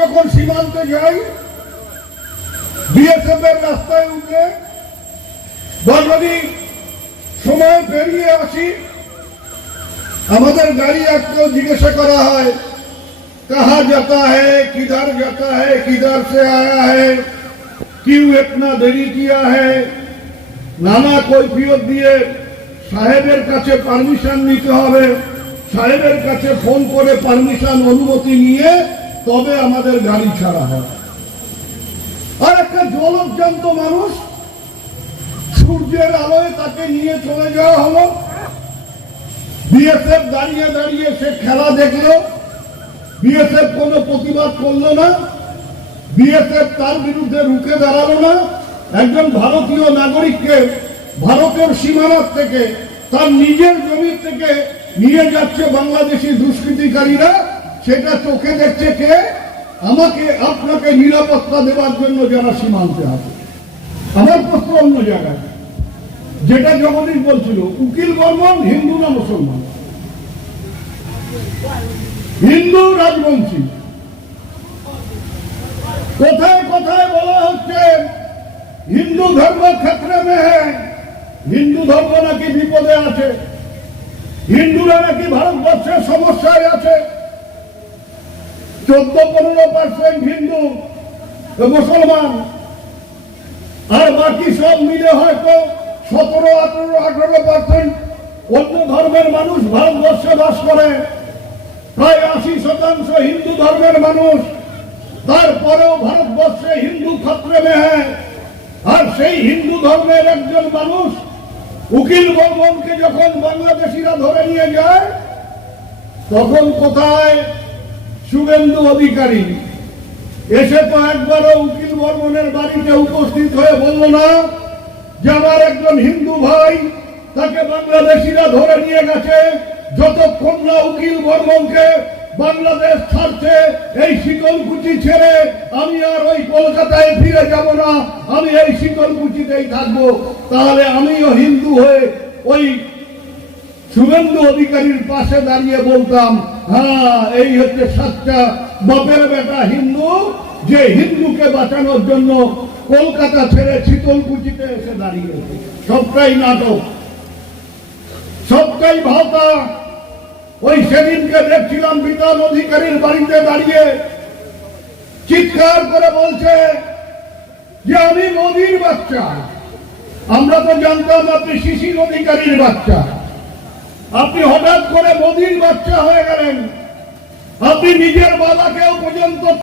যখন সীমান্তে যাই, বিএসএফ এর রাস্তায় উঠে বা যদি সময় পেরিয়ে আসি, আমাদের গাড়ি একটাও জিজ্ঞাসা করা হয় कहा जाता है, किधर जाता है, किधर से आया है, क्यों इतना देरी किया है। नाना কৈফিয়ত দিয়ে সাহেবের কাছে পারমিশন নিতে হবে, সাহেবের কাছে ফোন করে পারমিশন অনুমতি নিয়ে তবে আমাদের গাড়ি ছাড়া হয়। আর একটা জলজ্জান্ত মানুষ, সূর্যের আলোয় তাকে নিয়ে চলে যাওয়া হলো। বিএসএফ দাঁড়িয়ে দাঁড়িয়ে সে খেলা দেখলো, বিএসএফ কোনো প্রতিবাদ করলো না, বিএসএফ তার বিরুদ্ধে রুখে দাঁড়ালো না। একজন ভারতীয় নাগরিককে ভারতের সীমানা থেকে তার নিজের জমি থেকে নিয়ে যাচ্ছে বাংলাদেশি দুষ্কৃতিকারীরা, সেটা চোখে দেখছে কে? আমাকে আপনাকে নিরাপত্তা দেওয়ার জন্য যারা সীমান্তে আছে। আমার প্রশ্ন অন্য জায়গায়, যেটা জগদীশ বলছিল, উকিল বর্মন হিন্দু না মুসলমান? হিন্দু রাজবংশী। কোথায় কোথায় বলা হচ্ছে হিন্দু ধর্ম ক্ষেত্রে में है, হিন্দু ধর্ম নাকি বিপদে আছে, হিন্দুরা নাকি ভারতবর্ষের সমস্যায় আছে। 14-15% হিন্দু মুসলমান, আর বাকি সব মিলে হয়তো 17-18% অন্য ধর্মের মানুষ ভারতবর্ষে বাস করে। প্রায় 80% হিন্দু ধর্মের মানুষ, তারপরেও ভারতবর্ষে হিন্দু খতরে में है। আর সেই হিন্দু ধর্মের একজন মানুষ উকিল বর্মনকে যখন বাংলাদেশিরা ধরে নিয়ে যায়, তখন কোথায় শুভেন্দু অধিকারী এসে তো একবারও উকিল বর্মনের বাড়িতে উপস্থিত হয়ে বলল না যে আমার একজন হিন্দু ভাই, তাকে বাংলাদেশিরা ধরে নিয়ে গেছে, যতক্ষণ না উকিল বর্মনকে বাংলাদেশ ছাড়ছে, এই শীতলকুচি ছেড়ে আমি আর ওই কলকাতায় ফিরে যাব না, আমি এই শীতলকুচিতেই থাকবো। তাহলে আমিও হিন্দু হয়ে ওই শুভেন্দু অধিকারীর পাশে দাঁড়িয়ে বলতাম, হ্যাঁ এই হচ্ছে সাচ্চা বাপের বেটা হিন্দু, যে হিন্দুকে বাঁচানোর জন্য কলকাতা ছেড়ে শীতলকুচিতে এসে দাঁড়িয়েছে। সবটাই নাটক, সবটাই ভাওতা। ওই সেদিনকে দেখছিলাম বিধান অধিকারীর বাড়িতে দাঁড়িয়ে চিৎকার করে বলছে যে আমি মোদির বাচ্চা। আমরা তো জানতাম আপনি শিশির অধিকারীর বাচ্চা, আপনি হঠাৎ করে মোদির বাচ্চা হয়ে গেলেন। আপনি নিজের বাবাকেও পর্যন্ত